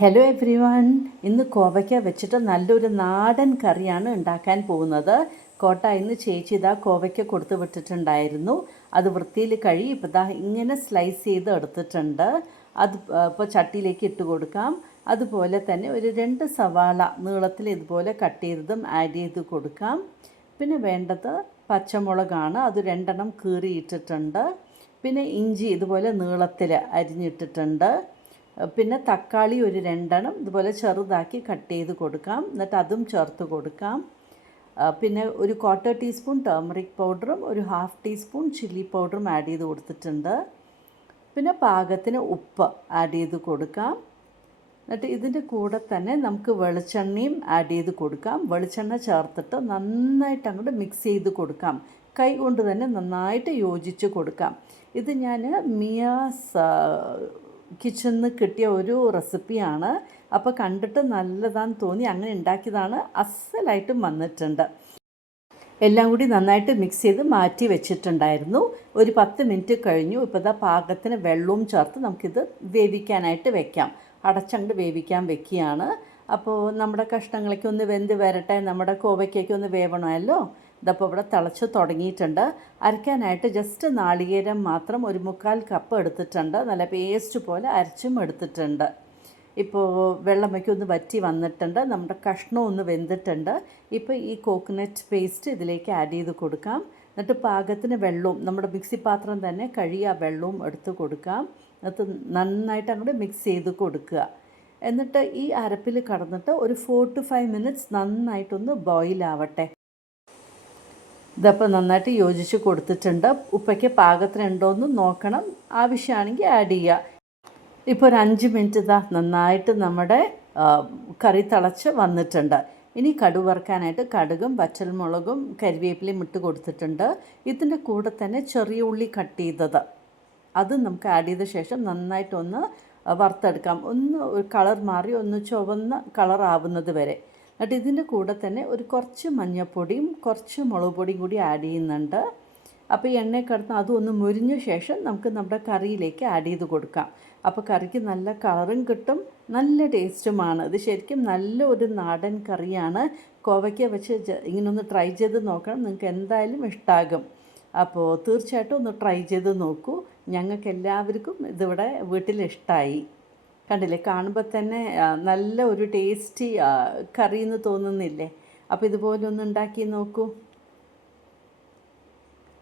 Hello every one. ഇന്ന് കോവയ്ക്ക വെച്ചിട്ട് നല്ലൊരു നാടൻ കറിയാണ് ഉണ്ടാക്കാൻ പോകുന്നത്. കോട്ടായിന്ന് ചേച്ചി ഇതാ കോവയ്ക്ക കൊടുത്തു വിട്ടിട്ടുണ്ടായിരുന്നു. അത് വൃത്തിയിൽ കഴുകി ഇപ്പോൾ ഇതാ ഇങ്ങനെ സ്ലൈസ് ചെയ്ത് എടുത്തിട്ടുണ്ട്. അത് ഇപ്പോൾ ചട്ടിയിലേക്ക് ഇട്ട് കൊടുക്കാം. അതുപോലെ തന്നെ ഒരു 2 സവാള നീളത്തിൽ ഇതുപോലെ കട്ട് ചെയ്തതും ആഡ് ചെയ്ത് കൊടുക്കാം. പിന്നെ വേണ്ടത് പച്ചമുളകാണ്. അത് 2 കീറിയിട്ടിട്ടുണ്ട്. പിന്നെ ഇഞ്ചി ഇതുപോലെ നീളത്തിൽ അരിഞ്ഞിട്ടിട്ടുണ്ട്. പിന്നെ തക്കാളി ഒരു 2 ഇതുപോലെ ചെറുതാക്കി കട്ട് ചെയ്ത് കൊടുക്കാം. എന്നിട്ട് അതും ചേർത്ത് കൊടുക്കാം. പിന്നെ ഒരു 1/4 ടീസ്പൂൺ ടർമറിക് പൗഡറും ഒരു 1/2 ടീസ്പൂൺ ചില്ലി പൗഡറും ആഡ് ചെയ്ത് കൊടുത്തിട്ടുണ്ട്. പിന്നെ പാകത്തിന് ഉപ്പ് ആഡ് ചെയ്ത് കൊടുക്കാം. എന്നിട്ട് ഇതിൻ്റെ കൂടെ തന്നെ നമുക്ക് വെളിച്ചെണ്ണയും ആഡ് ചെയ്ത് കൊടുക്കാം. വെളിച്ചെണ്ണ ചേർത്തിട്ട് നന്നായിട്ട് അങ്ങോട്ട് മിക്സ് ചെയ്ത് കൊടുക്കാം. കൈ കൊണ്ട് തന്നെ നന്നായിട്ട് യോജിച്ച് കൊടുക്കാം. ഇത് ഞാൻ മിയാസ് കിച്ചണിൽ കിട്ടിയ ഒരു റെസിപ്പിയാണ്. അപ്പോൾ കണ്ടിട്ട് നല്ലതാണെന്ന് തോന്നി അങ്ങനെ ഉണ്ടാക്കിയതാണ്. അസലായിട്ടും വന്നിട്ടുണ്ട്. എല്ലാം കൂടി നന്നായിട്ട് മിക്സ് ചെയ്ത് മാറ്റി വെച്ചിട്ടുണ്ടായിരുന്നു. ഒരു 10 മിനിറ്റ് കഴിഞ്ഞു. ഇപ്പോൾ ഇതാ പാകത്തിന് വെള്ളവും ചേർത്ത് നമുക്കിത് വേവിക്കാനായിട്ട് വെക്കാം. അടച്ചങ്ങോട്ട് വേവിക്കാൻ വെക്കുകയാണ്. അപ്പോൾ നമ്മുടെ കഷ്ണങ്ങളൊക്കെ ഒന്ന് വെന്ത് വരട്ടെ, നമ്മുടെ കോവയ്ക്കൊക്കെ ഒന്ന് വേവണമല്ലോ. ഇതപ്പോൾ ഇവിടെ തിളച്ച് തുടങ്ങിയിട്ടുണ്ട്. അരയ്ക്കാനായിട്ട് ജസ്റ്റ് നാളികേരം മാത്രം ഒരു 1/4 കപ്പ് എടുത്തിട്ടുണ്ട്. നല്ല പേസ്റ്റ് പോലെ അരച്ചും എടുത്തിട്ടുണ്ട്. ഇപ്പോൾ വെള്ളമൊക്കെ ഒന്ന് വറ്റി വന്നിട്ടുണ്ട്. നമ്മുടെ കഷ്ണം ഒന്ന് വെന്തിട്ടുണ്ട്. ഇപ്പോൾ ഈ കോക്കനട്ട് പേസ്റ്റ് ഇതിലേക്ക് ആഡ് ചെയ്ത് കൊടുക്കാം. എന്നിട്ട് പാകത്തിന് വെള്ളവും നമ്മുടെ മിക്സി പാത്രം തന്നെ കഴുകിയ വെള്ളവും എടുത്ത് കൊടുക്കാം. എന്നിട്ട് നന്നായിട്ട് അങ്ങോട്ട് മിക്സ് ചെയ്ത് കൊടുക്കുക. എന്നിട്ട് ഈ അരപ്പിൽ കടന്നിട്ട് ഒരു 4 to 5 മിനിറ്റ്സ് നന്നായിട്ടൊന്ന് ബോയിൽ ആവട്ടെ. ഇതപ്പോൾ നന്നായിട്ട് യോജിച്ച് കൊടുത്തിട്ടുണ്ട്. ഉപ്പൊക്കെ പാകത്തിനുണ്ടോയെന്ന് നോക്കണം. ആവശ്യമാണെങ്കിൽ ആഡ് ചെയ്യുക. ഇപ്പോൾ ഒരു 5 മിനിറ്റ് ഇതാ നന്നായിട്ട് നമ്മുടെ കറി തിളച്ച് വന്നിട്ടുണ്ട്. ഇനി കടുക് വറുക്കാനായിട്ട് കടുകും വറ്റൽമുളകും കരിവേപ്പിലയും ഇട്ട് കൊടുത്തിട്ടുണ്ട്. ഇതിൻ്റെ കൂടെ തന്നെ ചെറിയ ഉള്ളി കട്ട് ചെയ്തത് അത് നമുക്ക് ആഡ് ചെയ്ത ശേഷം നന്നായിട്ടൊന്ന് വറുത്തെടുക്കാം. ഒന്ന് കളർ മാറി ഒന്ന് ചുവന്ന കളറാവുന്നത് വരെ. എന്നിട്ട് ഇതിൻ്റെ കൂടെ തന്നെ ഒരു കുറച്ച് മഞ്ഞൾപ്പൊടിയും കുറച്ച് മുളക് പൊടിയും കൂടി ആഡ് ചെയ്യുന്നുണ്ട്. അപ്പോൾ ഈ എണ്ണയിൽ കിടന്ന് അതൊന്ന് മുരിഞ്ഞ ശേഷം നമുക്ക് നമ്മുടെ കറിയിലേക്ക് ആഡ് ചെയ്ത് കൊടുക്കാം. അപ്പോൾ കറിക്ക് നല്ല കളറും കിട്ടും, നല്ല ടേസ്റ്റുമാണ്. ഇത് ശരിക്കും നല്ല ഒരു നാടൻ കറിയാണ്. കോവയ്ക്ക വെച്ച് ഇങ്ങനൊന്ന് ട്രൈ ചെയ്ത് നോക്കണം. നിങ്ങൾക്ക് എന്തായാലും ഇഷ്ടമാകും. അപ്പോൾ തീർച്ചയായിട്ടും ഒന്ന് ട്രൈ ചെയ്ത് നോക്കൂ. ഞങ്ങൾക്ക് എല്ലാവർക്കും ഇതിവിടെ വീട്ടിൽ ഇഷ്ടമായി. കണ്ടില്ലേ, കാണുമ്പോൾ തന്നെ നല്ല ഒരു ടേസ്റ്റി കറി എന്ന് തോന്നുന്നില്ലേ? അപ്പോൾ ഇതുപോലെ ഒന്ന് ഉണ്ടാക്കി നോക്കൂ.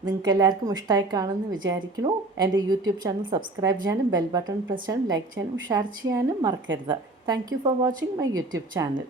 നിങ്ങൾക്ക് എല്ലാവർക്കും ഇഷ്ടമായി കാണുമെന്ന് വിചാരിക്കുന്നു. എൻ്റെ യൂട്യൂബ് ചാനൽ സബ്സ്ക്രൈബ് ചെയ്യാനും ബെൽ ബട്ടൺ പ്രസ് ചെയ്യാനും ലൈക്ക് ചെയ്യാനും ഷെയർ ചെയ്യാനും മറക്കരുത്. Thank you for watching my YouTube channel.